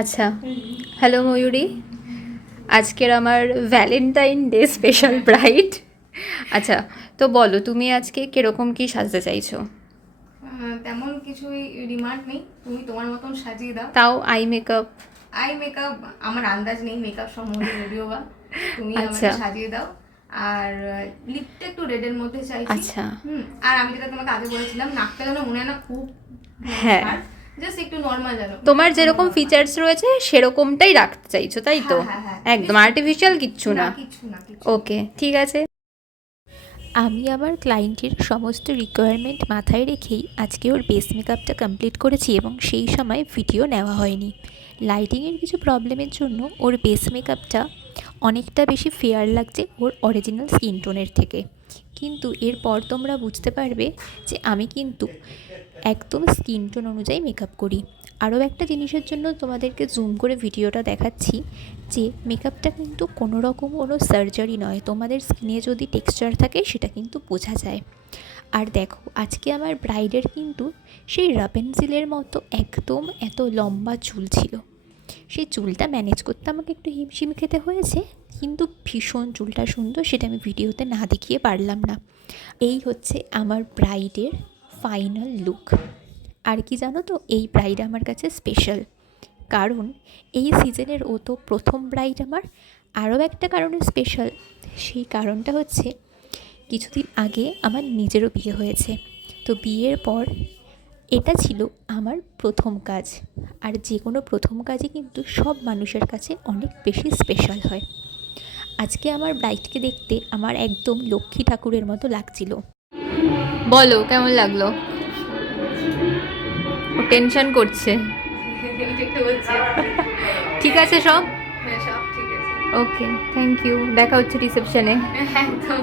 আচ্ছা, হ্যালো ময়ূরী। আজকের আমার ভ্যালেন্টাইন ডে স্পেশাল ব্রাইড। আচ্ছা, তো বলো তুমি আজকে কিরকম কি সাজতে চাইছো? তেমন কিছুই ডিমান্ড নেই, তুমি তোমার মতন সাজিয়ে দাও। তাও আই মেকআপ। আই মেকআপ আমার আন্দাজ নেই মেকআপ সম্বন্ধে, যদিও বা তুমি আমাকে আচ্ছা সাজিয়ে দাও। আর লিপটা একটু রেডের মধ্যে চাইছি। আচ্ছা। আর আমি যেটা তোমাকে আগে বলেছিলাম, নাকটা যেন মনে হয় না খুব হ্যাঁ, জাস্ট একটু নর্মাল, যেন তোমার একটু যেরকম নর্মাল। ফিচার্স রয়েছে সেরকমটাই রাখতে চাইছো, তাই তো? হ্যাঁ হ্যাঁ হ্যাঁ, একদম বেশি আর্টিফিশিয়াল কিচ্ছু না, না। কিচ্ছু না, কিচ্ছু না। ওকে, ঠিক আছে। আমি আমার ক্লায়েন্টের সমস্ত রিকোয়ারমেন্ট মাথায় রেখেই আজকে ওর বেস মেকআপটা কমপ্লিট করেছি এবং সেই সময় ভিডিও নেওয়া হয়নি। লাইটিংয়ের কিছু প্রবলেমের জন্য ওর বেস মেকআপটা অনেকটা বেশি ফেয়ার লাগছে ওর অরিজিনাল স্কিন টোনের থেকে। কিন্তু এরপর তোমরা বুঝতে পারবে যে আমি কিন্তু একদম স্কিন টোন অনুযায়ী মেকআপ করি। আরও একটা জিনিসের জন্য তোমাদেরকে জুম করে ভিডিওটা দেখাচ্ছি যে মেকআপটা কিন্তু কোনো রকম কোনো সার্জারি নয়, তোমাদের স্কিনে যদি টেক্সচার থাকে সেটা কিন্তু বোঝা যায়। আর দেখো আজকে আমার ব্রাইডের কিন্তু সেই রাপেনজিলের মতো একদম এত লম্বা চুল ছিল। সেই চুলটা ম্যানেজ করতে আমাকে একটু হিমশিম খেতে হয়েছে, কিন্তু ভীষণ চুলটা সুন্দর, সেটা আমি ভিডিওতে না দেখিয়ে পারলাম না। এই হচ্ছে আমার ব্রাইডের ফাইনাল লুক। আর কি জানো তো, এই ব্রাইড আমার কাছে স্পেশাল, কারণ এই সিজনের ও তো প্রথম ব্রাইড আমার। আরও একটা কারণে স্পেশাল, সেই কারণটা হচ্ছে কিছুদিন আগে আমার নিজেরও বিয়ে হয়েছে। তো বিয়ের পর এটা ছিল আমার প্রথম কাজ। আর যে কোনো প্রথম কাজই কিন্তু সব মানুষের কাছে অনেক বেশি স্পেশাল হয়। আজকে আমার ব্রাইডকে দেখতে আমার একদম লক্ষ্মী ঠাকুরের মতো লাগছিল। বলো কেমন লাগলো? ও টেনশন করছে। একটু হচ্ছে। ঠিক আছে সব? হ্যাঁ, সব ঠিক আছে। ওকে, থ্যাংক ইউ, দেখা হচ্ছে রিসেপশনে। একদম।